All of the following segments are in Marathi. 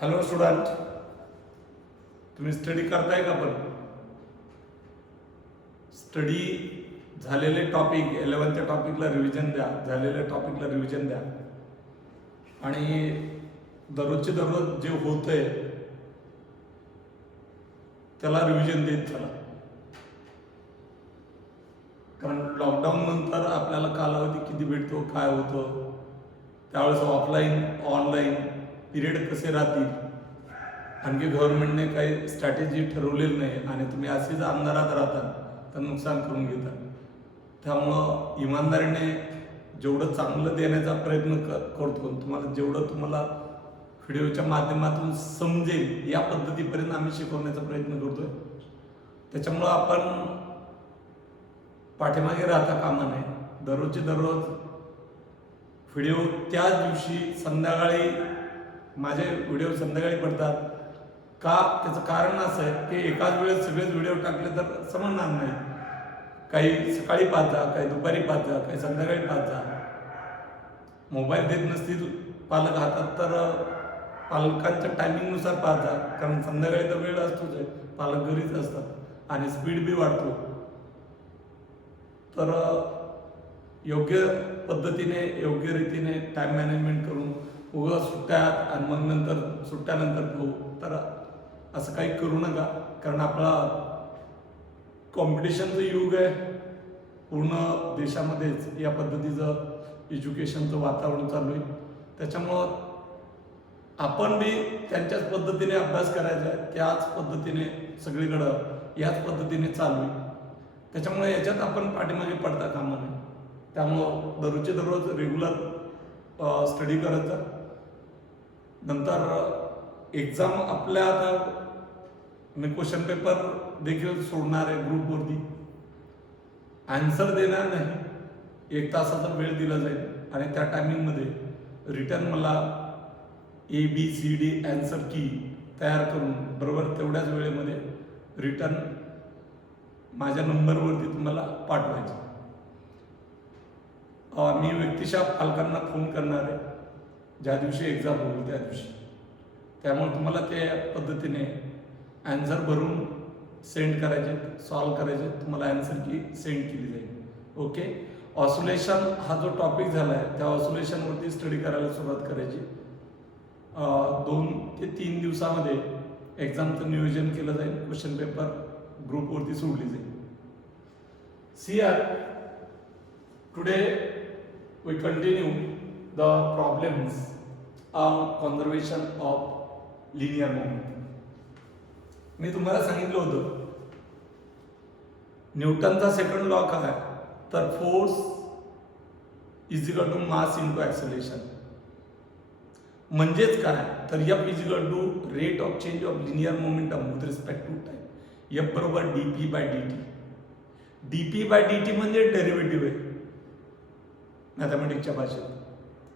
हॅलो स्टुडंट, तुम्ही स्टडी करताय का? पण स्टडी झालेले टॉपिक 11th टॉपिकला रिव्हिजन द्या, झालेल्या टॉपिकला रिव्हिजन द्या आणि दररोजचे दररोज जे होतंय त्याला रिव्हिजन देत चला. कारण लॉकडाऊन नंतर आपल्याला कालावधी किती भेटतो, काय होतं, त्यावेळेस ऑफलाईन ऑनलाईन पिरियड कसे राहतील, आणखी गव्हर्नमेंटने काही स्ट्रॅटेजी ठरवलेली नाही आणि तुम्ही असेच अंधारात राहता तर नुकसान करून घेता. त्यामुळं इमानदारीने जेवढं चांगलं देण्याचा प्रयत्न करतो, तुम्हाला व्हिडिओच्या माध्यमातून समजेल या पद्धतीपर्यंत आम्ही शिकवण्याचा प्रयत्न करतोय. त्याच्यामुळं आपण पाठीमागे राहता कामा नये. दररोजचे दररोज व्हिडिओ त्याच दिवशी संध्याकाळी, माझे व्हिडिओ संध्याकाळी पडतात का? त्याचं कारण असं आहे की एकाच वेळेस सगळेच व्हिडिओ टाकले तर समजणार नाही. काही सकाळी पाहता, काही दुपारी पाहता, काही संध्याकाळी पाहता. मोबाईल देत नसतील पालक हातात तर पालकांच्या टायमिंगनुसार पाहता, कारण संध्याकाळी तर वेळ असतोच आहे, पालक घरीच असतात आणि स्पीड बी वाढतो. तर योग्य पद्धतीने योग्य रीतीने टाइम मॅनेजमेंट करून उगाच सुट्ट्यात आणि मग नंतर सुट्ट्यानंतर हो, तर असं काही करू नका. कारण आपला कॉम्पिटिशनचं युग आहे, पूर्ण देशामध्येच या पद्धतीचं एज्युकेशनचं वातावरण चालू आहे. त्याच्यामुळं आपण बी त्यांच्याच पद्धतीने अभ्यास करायचा आहे, त्याच पद्धतीने सगळीकडं याच पद्धतीने चालू आहे. त्याच्यामुळे याच्यात आपण पाठीमागे पडता कामा नये. त्यामुळं दररोजचे दररोज रेग्युलर स्टडी करायचा. नंतर एक्झाम आपल्या आता मी क्वेश्चन पेपर देखील सोडणार आहे ग्रुपवरती. आन्सर देणार नाही, 1 तासाचा वेळ दिला जाईल आणि त्या टायमिंगमध्ये रिटर्न मला ABCD आन्सर की तयार करून बरोबर तेवढ्याच वेळेमध्ये रिटर्न माझ्या नंबरवरती तुम्हाला पाठवायचं. मी व्यक्तिशः पालकांना फोन करणार आहे ज्या दिवशी एक्झाम होईल त्या दिवशी. त्यामुळे तुम्हाला त्या पद्धतीने आन्सर भरून सेंड करायचे, सॉल्व करायचे, तुम्हाला आन्सर की सेंड केली जाईल. ओके. ऑसोलेशन हा जो टॉपिक झाला आहे त्या ऑसोलेशनवरती स्टडी करायला सुरुवात करायची. 2 ते 3 दिवसामध्ये एक्झामचं नियोजन केलं जाईल, क्वेश्चन पेपर ग्रुपवरती सोडली जाईल. See are today we continue the problems of conservation of linear momentum. मी तुम्हाला सांगितलं होतं न्यूटनचा सेकंड लॉ काय आहे, तर force is equal to mass into acceleration. म्हणजेच काय, तर F is equal to rate of change of linear momentum with respect to time. F बरोबर dp/dt. dp/dt म्हणजे डेरिव्हेटिव्ह आहे मॅथमॅटिक्सच्या भाषेत.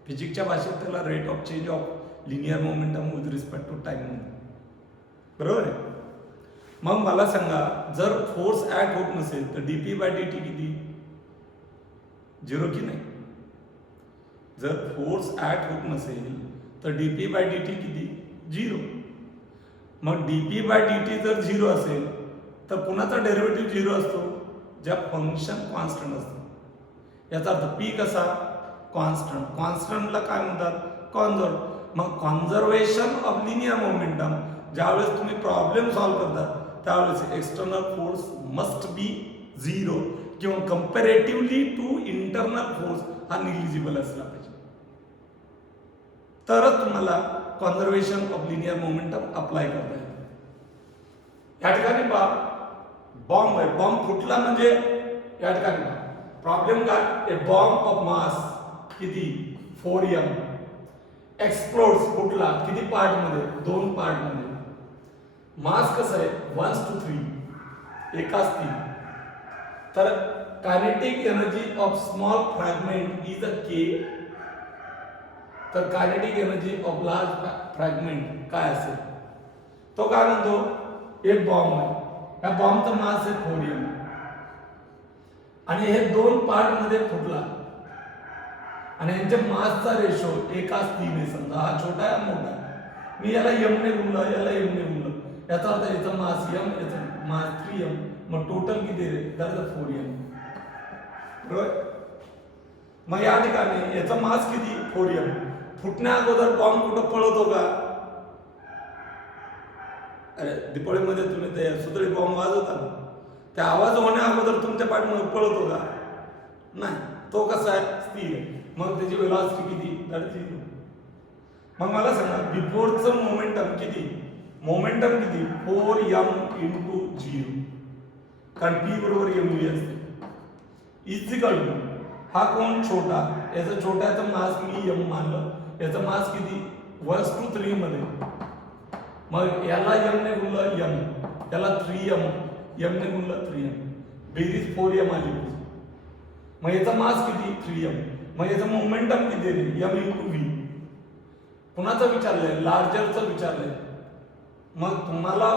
फिजिक्सच्या भाषेत त्याला rate of change of linear momentum with respect to time म्हणतात. बरोबर आहे. मग मला सांगा, जर फोर्स ऍक्ट होत नसेल तर dp/dt किती? 0 की नाही? जर फोर्स ऍक्ट होत नसेल तर dp/dt किती? 0. मग dp/dt जर 0 असेल तर कुणाचा डेरिव्हेटिव्ह 0 असतो? ज्या फंक्शन कॉन्स्टंट असतो. याचा अर्थ पी कसा? कॉन्स्टंट. कॉन्स्टंटला काय म्हणतात? कॉन्झर्व. मग कॉन्झर्वेशन ऑफ लिनियर मोमेंटम, ज्यावेळेस तुम्ही प्रॉब्लेम सॉल्व्ह करता त्यावेळेस एक्सटर्नल फोर्स मस्ट बी 0 किंवा कंपॅरेटिव्हली टू इंटरनल फोर्स हा निग्लिजिबल असला पाहिजे, तरच तुम्हाला conservation of linear momentum apply करता येईल. या ठिकाणी पहा, बॉम्ब आहे, बॉम्ब फुटला म्हणजे या ठिकाणी पहा प्रॉब्लेम काय? ए बॉम्ब ऑफ मास किती? 4m एक्सप्लोड्स, फुटला. किती पार्ट मध्ये? 2 पार्ट मध्ये. मास कसं आहे? 1:3, एकाच 3. तर kinetic energy of small fragment is a K. तर kinetic energy of large fragment काय असेल? तो काय म्हणतो? एक बॉम्ब आहे, या बॉम्बचं मास आहे 4m आणि हे 2 पार्ट मध्ये फुटला आणि यांच्या मासचा रेशो 1:3 आहे. समजा हा छोटा आहे मोठा. मी याला m ने गुणलं, याला m ने गुणलं, याचा अर्थ याचा मास m, याचा मास 3m, मग टोटल किती रे? That is 4m. बरोबर? मग या ठिकाणी याचा मास किती? 4m. फुटण्या अगोदर बॉम्ब कुठं पळतो का? अरे दिपावळीमध्ये तुम्ही ते सुतळी बॉम्ब वाजवता ना, त्या आवाज होण्या अगोदर तुमच्या पाठीमध्ये पळतो का? नाही. तो कसा आहे? स्थिर आहे. मग त्याची वेलॉसिटी किती? That is 0. मग मला सांगा बिफोरचं मोमेंटम किती? मोमेंटम किती? 4m इंटू 0, कारण p बरोबर mv असते. इज इक्वल टू हा कोण? छोटा. याचा छोट्याचं मास मी m मानलं, याचा मास किती? 1/3 मध्ये. मग याला m ने गुणलं m, याला 3m, m ने गुणलं 3m, बेरीज 4m आली. मग याचा मास किती? 3m. मग याचा मोमेंटम किती रे? m into v. कुणाचं विचारलंय? लार्जरचं विचारलंय. मग तुम्हाला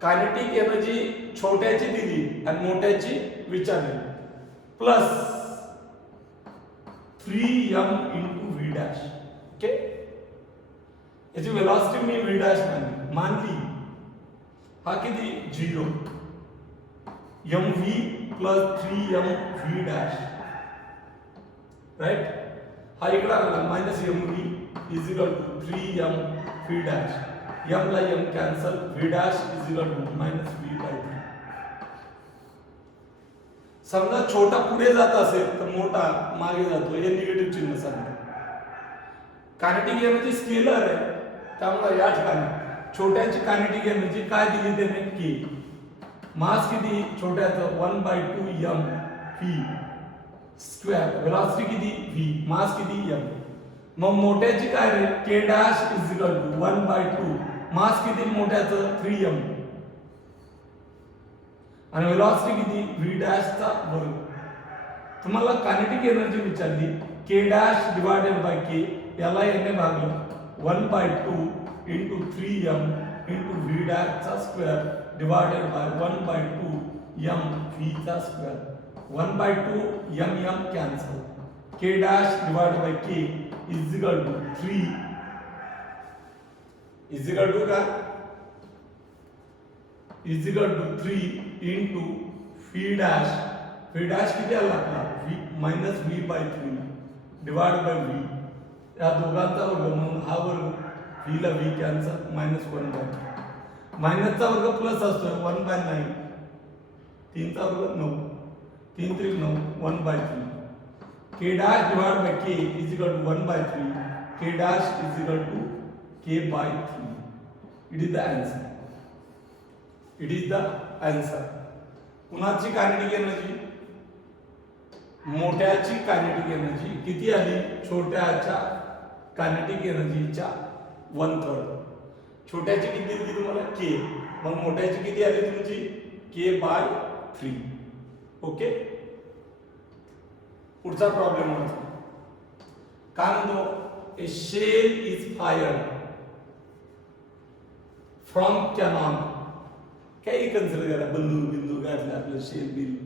कायनेटिक एनर्जी छोट्याची दिली आणि मोठ्याची विचारली, plus 3m into v dash. Okay, याची वेलॉसिटी मी v डॅश मानली. हा किती? 0. mv plus 3m v dash. Right? हा इकडे आला minus mv is equal to 3m v dash. m ला m cancel, v dash is equal to minus v by 3. समजा छोटा पुढे जात असेल तर मोठा मागे जातो, हे निगेटिव्ह चिन्ह सांगते. कायनेटिक एनर्जी स्केलर आहे, त्यामुळे या ठिकाणी छोट्याची कायनेटिक एनर्जी काय दिली त्याने? k. मास किती? छोट्याचं 1/2m v स्क्वेअर. वेलॉसिटी किती? v. मास किती? m. मग मोठ्याची काय रे? k dash is equal to 1/2. Mass किती मोठ्याचं? 3m. आणि वेलॉसिटी किती? v डॅशचा वर्ग. तुम्हाला कायनेटिक एनर्जी विचारली, k dash divided by k, याला याने भागलं 1/2 इंटू 3m इंटू v डॅशचा square divided by 1/2 m v चा square. 1/2 m cancel, k dash divided by k is equal to 3 is equal to का? Is equal to 3 into v dash. v dash किती आला आपला? v minus v by 3 divide by v. या दोघांचा वर्ग म्हणून हा वर्ग, v ला v कॅन्सल, मायनस 1 बाय 3. मायनसचा वर्ग प्लस असतोय 1 बाय 9. 3 चा वर्ग 9, 3 3 9, 1 by 3. k dash divide by k is equal to 1 by 3. k dash is equal to k bye 3. It is the answer. It is the answer. कुणाची कायनेटिक एनर्जी? मोठ्याची कायनेटिक एनर्जी किती आली? छोट्याच्या कायनेटिक एनर्जीच्या 1/3. छोट्याची किती दिली तुम्हाला? k. मग मोठ्याची किती आली तुमची? k bye 3. ओके, पुढचा प्रॉब्लेम होता काय म्हणतो? A shell is fired from cannon. काही कन्सिडर करा, बंदूक बिंदू घातला आपलं शेल बिल,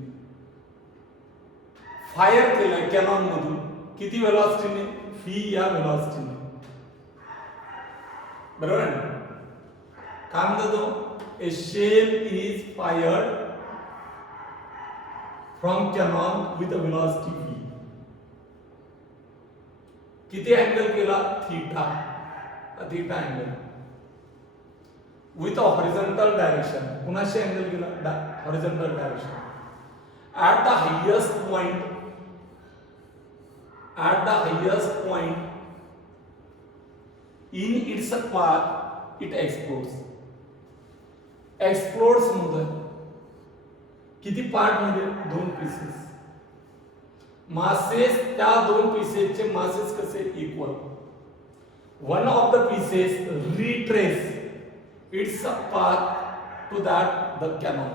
फायर केलं कॅनॉन मधून. किती वेलॉसिटीने? v या वेलॉसिटीने. बरोबर ना? काय म्हणतो तो? A shell is fired from cannon with a velocity v. किती अँगल केला? Theta. Theta angle with a horizontal direction. कुणाशी अँगल केला? horizontal direction. At the highest point in its path it explodes. Explodes मध्ये किती पार्ट मध्ये? 2 पीसेस. मासेस त्या 2 पीसेसचे मासेस कसे? Equal. One of the pieces retrace its path to that the cannon.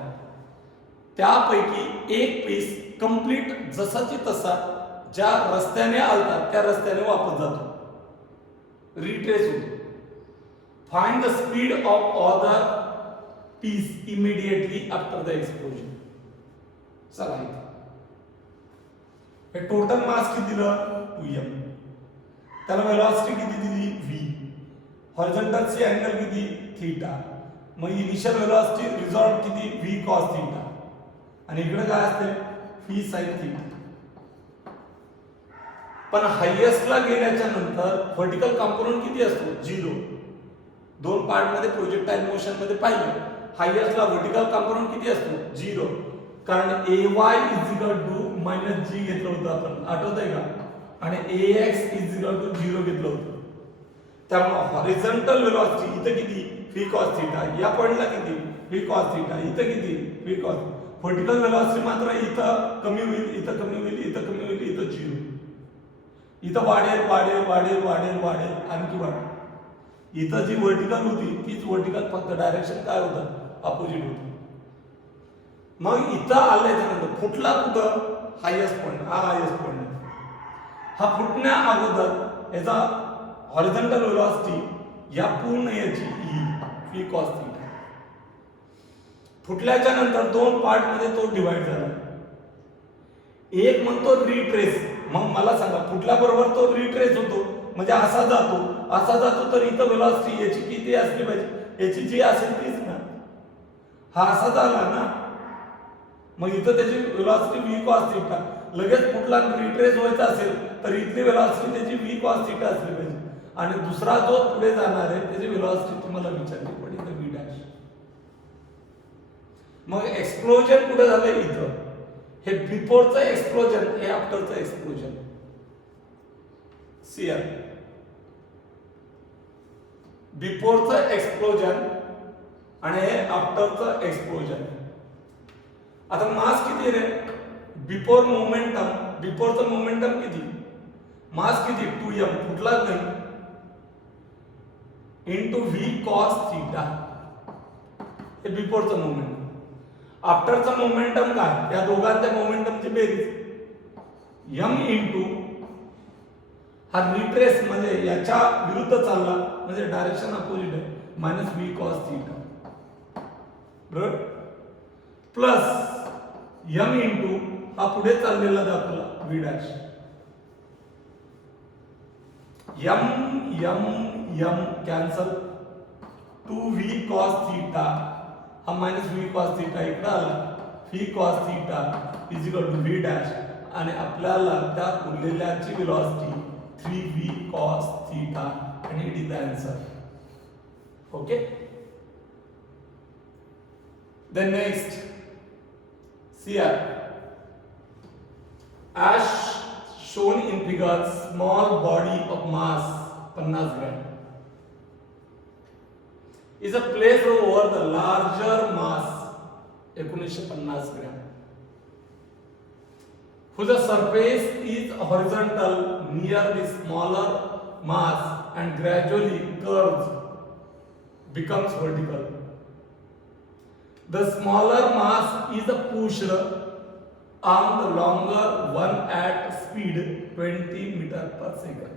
त्यापैकी एक पीस कंप्लीट जसाची तसा ज्या रस्त्याने आलता त्या रस्त्याने वापस जातो, रिट्रेस होतो. Find the speed of other piece immediately after the explosion. चला हे टोटल मास किती दिलं? 2m. त्याला वेलॉसिटी किती दिली? v. हॉरिझॉन्टलची अँगल किती थीटा, मग इनिशियल व्हेलॉसिटी रिझॉल्ट किती v cos थीटा, आणि इकडे काय असते v sin थीटा. पण हायएस्टला गेल्याच्या नंतर व्हर्टिकल कंपोनंट किती असतो 0. दोन पार्ट मध्ये प्रोजेक्टाइल मोशन मध्ये पाहिलं हायएस्टला व्हर्टिकल कंपोनंट किती असतो 0, कारण ay -g घेतलं होतं आपण, आठवतंय का, आणि ax 0 घेतलं होतं. त्यामुळे हॉरिझॉन्टल व्हेलॉसिटी इथं किती v cos थीटा, या पॉइंटला किती v cos थीटा, इथं किती v cos. व्हर्टिकल व्हेलॉसिटी मात्र इथं कमी होईल, इथं कमी होईल, इथं कमी होईल, इथं 0. इथं वाढेल वाढेल वाढेल वाढेल वाढेल आणखी वाढेल. इथं जी व्हर्टिकल होती तीच व्हर्टिकल फक्त डायरेक्शन काय होतं अपोजिट होतं. मग इथं आल्याच्या नंतर फुटला कुठं हायएस्ट पॉइंट, हा हायएस्ट पॉइंट. हा फुटण्या अगोदर याचा हॉरिझॉन्टल व्हेलॉसिटी या पूर्ण याची v cos थीटा. फुटल्याच्या नंतर दोन पार्ट मध्ये तो डिवाइड झाला. एक म्हणतो रिट्रेस. मग मला सांगा फुटल्याबरोबर तो रिट्रेस होतो म्हणजे असा जातो तर इथं व्हेलॉसिटी याची किती असली पाहिजे, याची जी असेल तीच ना. हा असा झाला ना, मग इथं त्याची व्हेलॉसिटी v cos थीटा. लगेच फुटला रिट्रेस व्हायचा असेल तर इथली व्हेलॉसिटी त्याची v cos थीटा असली पाहिजे, आणि दुसरा जो पुढे जाणार आहे त्याची व्हेलॉसिटी तुम्हाला विचारली पडेल तर v डॅश. मग एक्सप्लोजन कुठे झालं इथं, हे बिफोरचं एक्सप्लोजन, हे आफ्टरचं एक्सप्लोजन. सीआर बिफोरचं एक्सप्लोजन आणि हे आफ्टरचं एक्सप्लोजन. आता मास किती रे, बिफोर मोमेंटम, बिफोरचं मोमेंटम किती, मास किती 2m, फुटलाच नाही, इनटू v cos थीटा. हे बिफोरचं मोमेंटम. आफ्टरचं मोमेंटम काय, या दोघांच्या मोमेंटमची बेरीज m इनटू हा रिट्रेस म्हणजे याच्या विरुद्ध चालला म्हणजे डायरेक्शन अपोजिट आहे मायनस v cos थीटा, बरोबर, प्लस m इनटू हा पुढे चाललेला दाखवला v dash. m cancel, 2v cos theta हा मायनस v cos थीटा इकडे आला, v cos theta is equal to v dash, आणि आपल्याला त्या उरलेल्याची व्हेलॉसिटी 3v cos थीटा, आणि it is the answer. Okay. Then next, here, as shown in figure, small body of mass 50 gram is a placed over the larger mass 1950 gram, whose surface is horizontal near the smaller mass and gradually curves becomes vertical. The smaller mass is pushed on the longer one at speed 20 meter per second.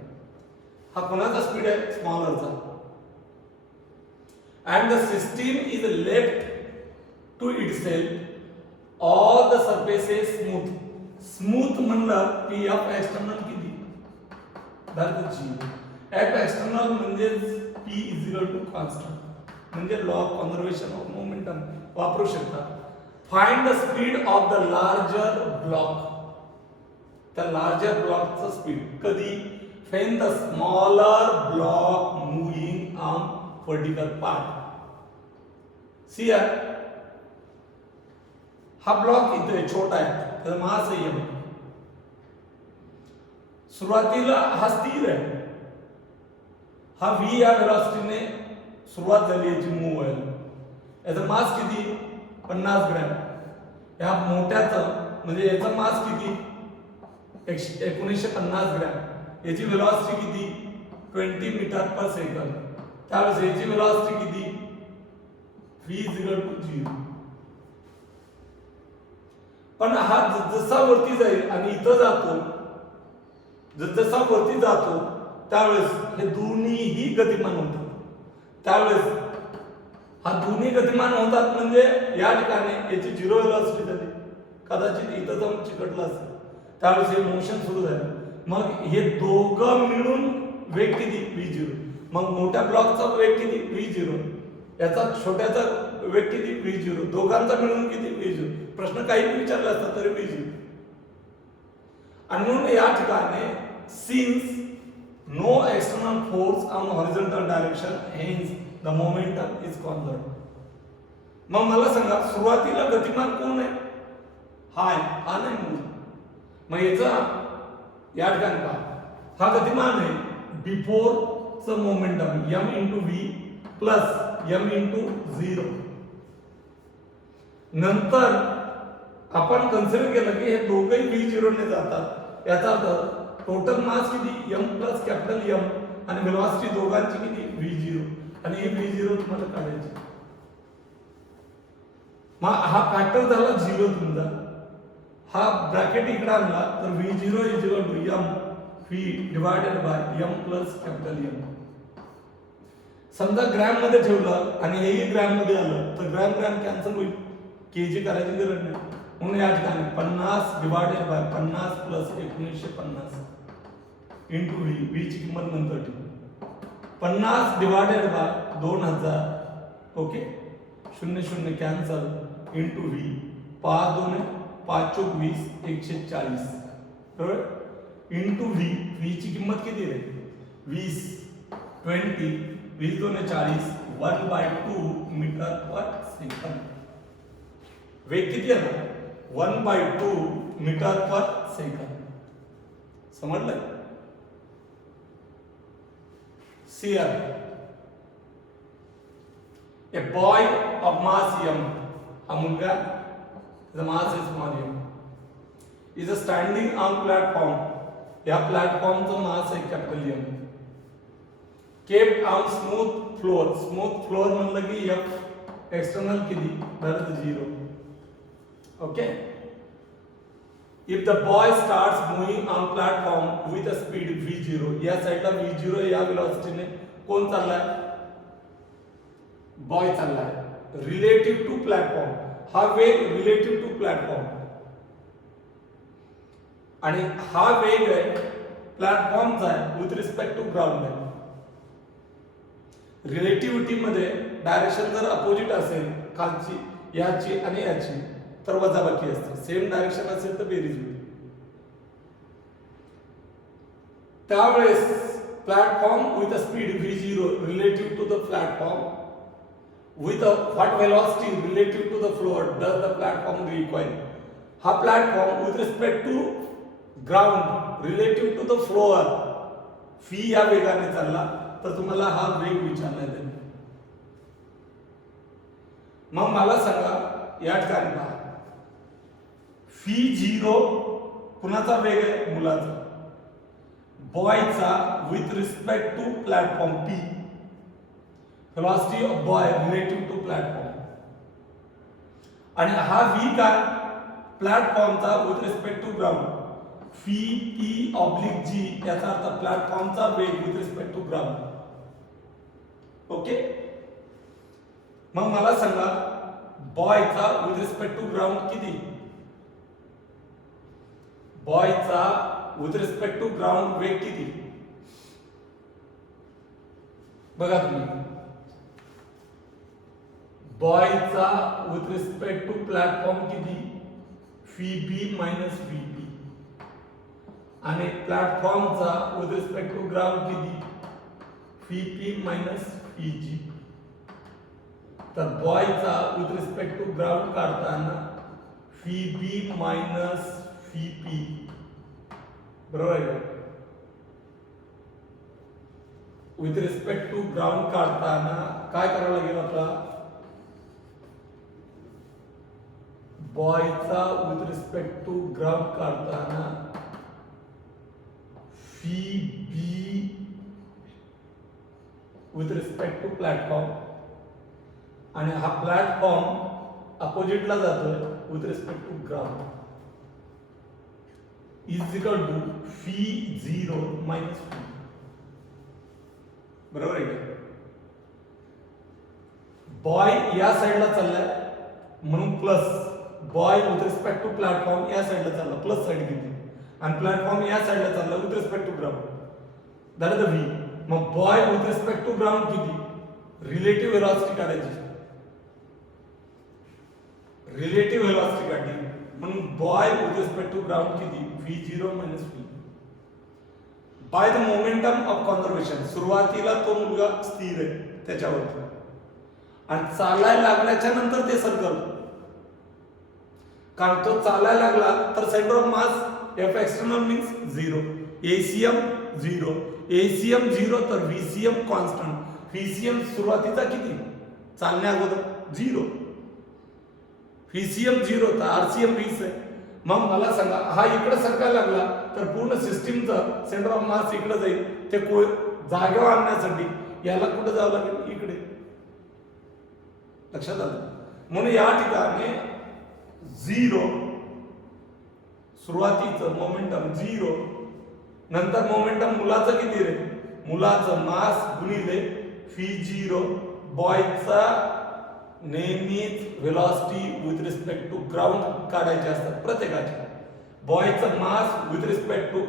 हा कोणाचा स्पीड आहे, स्मॉलरचा. And the system is left to itself, all the surfaces smooth. Smooth म्हणलं की f external किती, that is g. f external म्हणजे p is equal to constant, म्हणजे law of conservation of momentum वापरू शकता. Find the speed of the larger block. त्या लार्जर ब्लॉकचं स्पीड कधी, when the smaller block moving on vertical path. See here, हा ब्लॉक इथे छोटा आहे, त्याचा मास आहे m. सुरुवातीला हा स्थिर आहे, हा v या वेलोसिटीने सुरुवात झाली याची मूव व्हायला. याचा मास किती 50 ग्रॅम. या मोठ्याचं म्हणजे याचा मास किती 1950 ग्रॅम, याची वेलोसिटी किती 20 मीटर पर सेकंद. त्यावेळेस याची वेलोसिटी किती v is equal to 0. पण हा जसा वरती जाईल आणि इथं जातो, जसा वरती जातो त्यावेळेस हे दोन्हीही गतिमान होतात. त्यावेळेस हा दोन्ही गतिमान होतात म्हणजे या ठिकाणी याची 0 वेलोसिटी झाली, कदाचित इथं जाऊन चिकटला असेल, त्यावेळेस हे मोशन सुरू झालं. मग हे दोघं मिळून वेग किती V0. मग मोठ्या ब्लॉकचा वेग किती V0, याचा छोट्याचा वेग किती V0, दोघांचा मिळून किती V0. प्रश्न काही विचारला असता तरी V0. आणि म्हणून या ठिकाणी since no external force on horizontal direction hence the momentum is conserved. मग मला सांगा सुरुवातीला गतिमान कोण आहे? हा नाही मूळ. मग याचा या ठिकाणी पहा, हा गतिमान आहे बिफोरचं momentum m into v plus m into 0. नंतर आपण कन्सिडर केलं की हे दोघेही v0 ने जातात, याचा अर्थ टोटल मास किती m प्लस कॅपिटल M आणि वेलोसिटी दोघांची किती v0. आणि हे v0 तुम्हाला काढायचे. मग हा फॅक्टर झाला 0 तुमचा. हा ब्रॅकेट इकडे आणला तर v0 is equal to m v divided by m plus capital M. समजा ग्रॅम मध्ये ठेवलं आणि हेही ग्रॅम मध्ये आलं तर ग्रॅम कॅन्सल होईल, केजी करायची गरज नाही. म्हणून या ठिकाणी 50 divided by 50 plus 1950 into v ची किंमत नंतर ठेवू. 50 divided by 2000 okay 00 cancel into v 5 2 5 चौक 20 140 बरोबर इंटू v ची किंमत किती आहे 20 20 20 2 40 1/2 मीटर पर सेकंद. वेग किती आहे ना 1/2 मीटर पर सेकंद. समजलं? CR a boy of mass m, a मुलगा the mass is small m is standing on platform. या प्लॅटफॉर्मचं मास आहे capital M. kept on smooth floor. smooth floor म्हणलं की f एक्सटर्नल किती that is 0. okay if the boy starts moving on platform with a speed v0, या साइडला v0 या वेलोसिटीने कोण चाललाय बॉय चाललाय रिलेटिव्ह टू प्लॅटफॉर्म. हा वेग रिलेटिव्ह टू प्लॅटफॉर्म आणि हा वेग आहे प्लॅटफॉर्मचा आहे विथ रिस्पेक्ट टू ग्राउंड आहे. रिलेटिव्हिटी मध्ये डायरेक्शन जर अपोजिट असेल खालची याची आणि याची तर वजाबाकी असते, सेम डायरेक्शन असेल तर बेरीज होईल. त्यावेळेस platform with a speed v0 relative to the platform with a what velocity relative to the floor does the platform recoil. हा platform with respect to ground relative to the floor v या वेगाने चालला तर तुम्हाला हा वेग विचारला जाईल. मग मला सांगा या ठिकाणी पहा v0 कुणाचा वेग आहे मुलाचा बॉयचा with respect to platform p, velocity of boy relative to platform. आणि हा v काय प्लॅटफॉर्मचा with respect to ground v p oblique g याचा अर्थ प्लॅटफॉर्मचा वेग with respect to ground. Okay मग मला सांगा बॉयचा विथ रिस्पेक्ट टू ग्राउंड किती बॉयचा विथ रिस्पेक्ट टू ग्राउंड वेग किती बघा तुम्ही. बॉयचा विथ रिस्पेक्ट टू प्लॅटफॉर्म किती VB मायनस VP आणि प्लॅटफॉर्मचा विथ रिस्पेक्ट टू ग्राउंड किती VP मायनस VG. तर बॉयचा विथ रिस्पेक्ट टू ग्राउंड काढताना VB मायनस VP बरोबर आहे. विथ रिस्पेक्ट टू ग्राउंड काढताना काय करावं लागेल आपल्याला बॉयचा विथ रिस्पेक्ट टू ग्राउंड काढताना VB with respect to platform आणि हा प्लॅटफॉर्म अपोजिटला जातोय with respect to ground is equal to V0 minus V. बरोबर आहे का बॉय या साइडला चाललाय म्हणून plus boy with respect to platform या साइडला चालला प्लस साइड घेतली आणि प्लॅटफॉर्म या साइडला चालला with respect to ground that is the V. मग boy with respect to ground किती, रिलेटिव्ह व्हेलॉसिटी काढायची, रिलेटिव्ह व्हेलॉसिटी काढली म्हणून boy with respect to ground किती, v0 minus v by the momentum of conservation. सुरुवातीला तो मुलगा स्थिर आहे त्याच्यावरती आणि चालायला लागल्याच्या नंतर ते सर्कल, कारण तो चालायला लागला तर centre of mass F external means 0, ACM 0, ACM 0 तर व्हीसीएम कॉन्स्टंट, व्हीसीएम सुरुवातीचा किती चालण्या अगोदर 0, व्हीसीएम 0 तर आरसीएम 20 आहे. मग मला सांगा हा इकडे सरकायला लागला तर पूर्ण सिस्टीमचं सेंटर ऑफ मास इकडे जाईल, ते जागेवर आणण्यासाठी याला कुठे जावं लागेल, इकडे. लक्षात आलं. म्हणून या ठिकाणी 0 सुरुवातीचं मोमेंटम 0, नंतर मोमेंटम मुलाचं किती रे, मुलाचं मास गुणिले v0, बॉयचा नेहमीच velocity with respect to ground काढायचे असतात प्रत्येकाचे. बॉयचं mass with respect to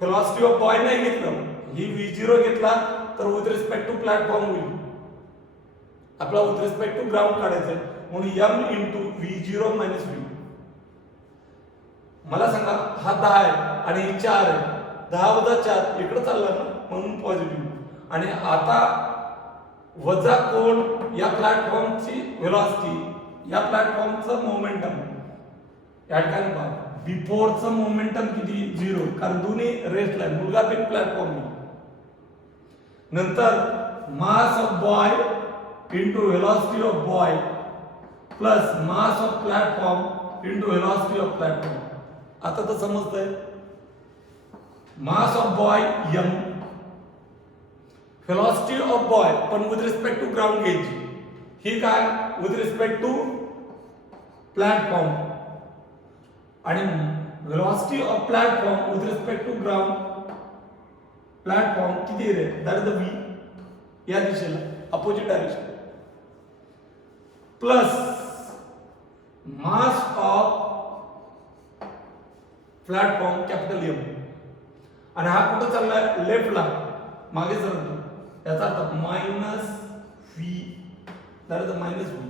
velocity of boy नाही घेतलं, ही v0 घेतला तर विथ रिस्पेक्ट टू प्लॅटफॉर्म होईल, आपला विथ रिस्पेक्ट टू ग्राउंड काढायचं आहे म्हणून m into v0 minus v. मला सांगा हा 10 आहे आणि ही 4 आहे, 10 वजा 4 इकडे चालला ना म्हणून पॉझिटिव्ह. आणि आता वजा कोण, या प्लॅटफॉर्मची व्हेलॉसिटी, या प्लॅटफॉर्मचं मोमेंटम, या ठिकाणी पहा बिफोरचं मोमेंटम किती 0, कारण दोन्ही रेस्टला आहे, मुलगा बिन प्लॅटफॉर्म. नंतर mass of boy into velocity of boy plus mass of platform into velocity of platform. आता तर समजतंय. Mass of boy m, velocity of boy पण विथ रिस्पेक्ट टू ग्राउंड घ्यायची, ही काय विथ रिस्पेक्ट टू प्लॅटफॉर्म, आणि velocity of platform with respect to ground, platform किती रे, दॅट इज द v, या दिशेला opposite direction, plus mass of platform capital M, आणि हा कुठं चाललाय लेफ्टला, मागे सरकतो, याचा अर्थ minus v, that is the minus v.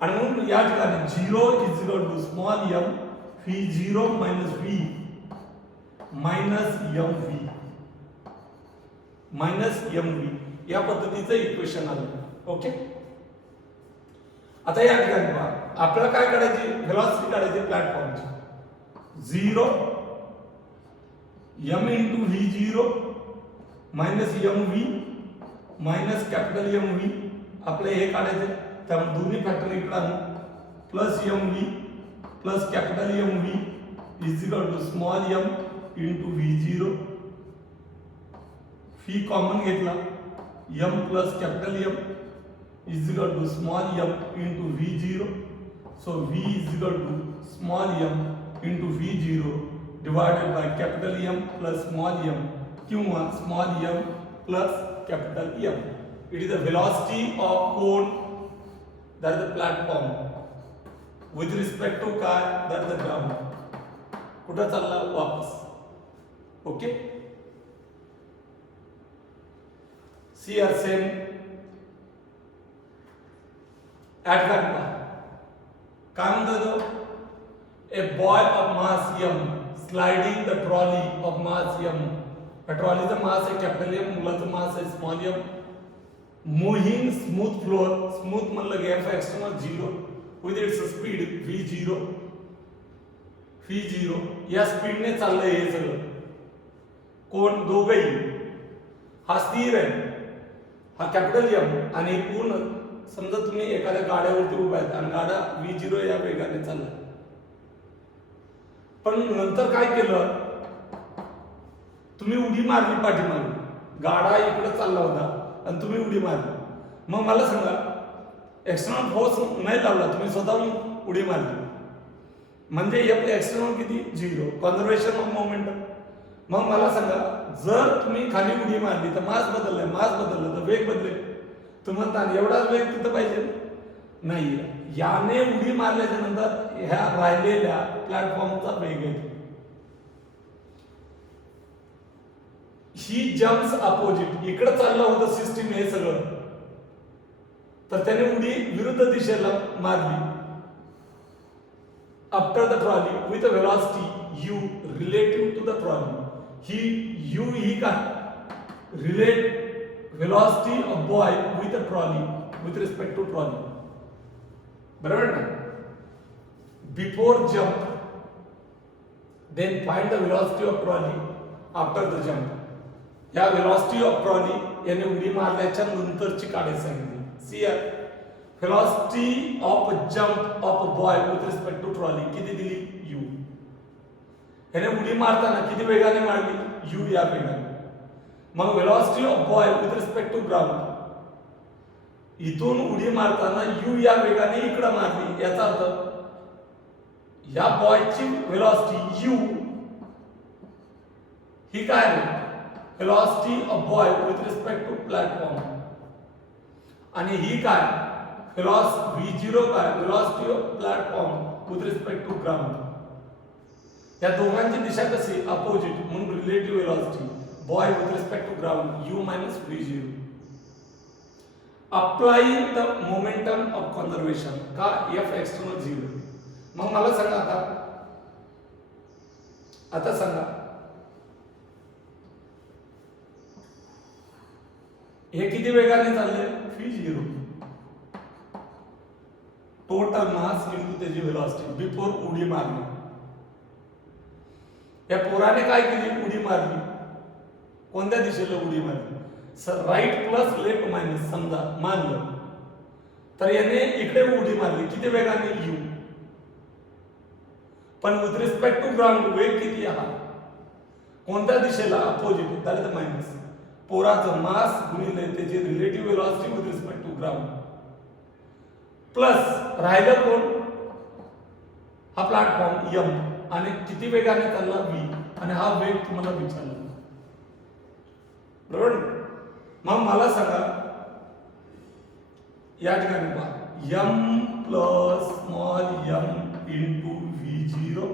आणि म्हणून या ठिकाणी 0 is equal to small m v0 minus v minus mv, minus mv, या पद्धतीचं इक्वेशन आलं. ओके. आता या ठिकाणी पहा आपल्याला काय काढायची, व्हेलॉसिटी काढायची प्लॅटफॉर्मची, 0 m into v0 minus mv minus capital mv, आपले हे काढायचे त्यामुळे दोन्ही फॅक्टर इकडे आणू, plus mv plus capital mv is equal to small m into v0, फी कॉमन घेतला m plus capital m is equal to small m into v0, so v is equal to small m into v0 divided by capital M plus small m, किंवा small m plus capital M. It is the velocity of cone, that is the platform, with respect to car, that is the ground. कुठं चालला वापस. Okay. See our same at Kanpa. काय म्हणतो तो, a boy of mass m sliding the trolley of mass m, ट्रॉलीचं मास आहे कॅपिटल M, मुलाचं मास आहे small m, moving smooth floor, smooth म्हणलं की f external 0 with its speed v0, v0 या स्पीडने चाललंय हे सगळं. कोण, दोघंही. हा स्थिर आहे, हा कॅपिटल M, आणि पूर्ण समजा तुम्ही एखाद्या गाड्यावरती उभा आहेत आणि गाडा v0 या वेगाने चालला, पण नंतर काय केलं, तुम्ही उडी मारली पाठीमागे, गाडा इकडे चालला होता आणि तुम्ही उडी मारली. मग मला सांगा एक्सटर्नल फोर्स नाही लावला, तुम्ही स्वतःहून उडी मारली, म्हणजे एक्सटर्नल किती 0, कॉन्झर्वेशन ऑफ मोमेंटम. मग मला सांगा जर तुम्ही खाली उडी मारली तर मास बदललाय, मास बदललं तर वेग बदलेल. तुम्ही म्हणता एवढाच वेग तिथं पाहिजे नाही, याने उडी मारल्याच्या नंतर ह्या राहिलेल्या प्लॅटफॉर्मचा वेग आहे. ही जम्प्स अपोजिट, इकडे चाललं होतं सिस्टीम हे सगळं, तर त्याने उडी विरुद्ध दिशेला मारली. After the trolley with a velocity u relative to the trolley. ही u ही काय relate velocity of boy with a trolley with respect to trolley. बरोबर ना. Before jump then find the velocity of trolley after the jump. या velocity of trolley याने उडी मारल्याच्या नंतरची काढायची सांगितली. See here, velocity of jump of a boy with respect to trolley किती दिली u. याने उडी मारताना किती वेगाने मारली u या वेगाने. मग velocity of boy with respect to ground, इथून उडी मारताना u या वेगाने इकडे मारली. याचा अर्थ या बॉयची व्हेलॉसिटी u ही काय आहे velocity of boy with respect to platform, आणि ही काय व्हेलॉसिटी v0 काय velocity of platform with respect to ground. या दोघांची दिशा कशी अपोजिट म्हणून relative velocity boy with respect to ground u v0. Applying the momentum of conservation का f एक्सटर्नल 0. मग मला सांगा आता सांगा हे किती वेगाने चालले v0. टोटल मास इंटू त्याची व्हेलॉसिटी बिफोर उडी मारली. या पोराने काय केली उडी मारली. कोणत्या दिशेला उडी मारली राईट प्लस लेफ्ट मायनस समजा मानलं तर याने इकडे उडी मारली किती वेगाने u, पण विथ रिस्पेक्ट टू ग्राउंड वेग किती आहे कोणत्या दिशेला opposite that is the minus. पोराचं मास गुणिले त्याची relative velocity with respect to ground plus राहिलं कोण हा प्लॅटफॉर्म m आणि किती वेगाने चालला v आणि हा वेग तुम्हाला विचारला. बरोबर. मग मला सांगा या ठिकाणी पहा m plus small m into v0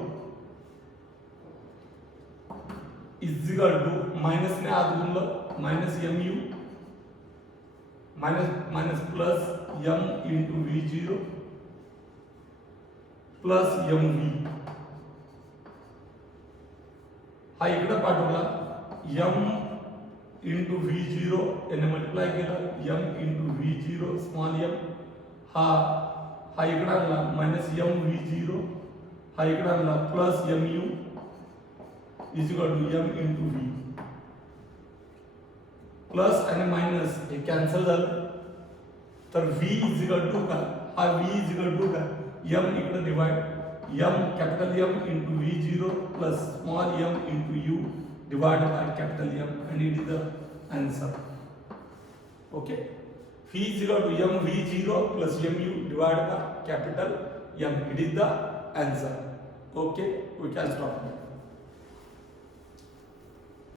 is equal to minus ने आत गुणलं minus mu minus plus m into v0 plus mv. हा इकडे पाठवला m इंटू v0 याने मल्टिप्लाय केलं m into v0 small m. हा इकडे आणला मायनस mv0, हा इकडे आणला plus mu is equal to m into v. Plus आणि मायनस हे कॅन्सल झालं तर v इज इक्वल टू का हा v इज इक्वल टू का m इकडे divide m capital M into v0 plus small m into u divided by capital M, and it is the answer. Okay, v is equal to m v0 plus mu divided by capital M. It is the answer. Okay, we can stop here.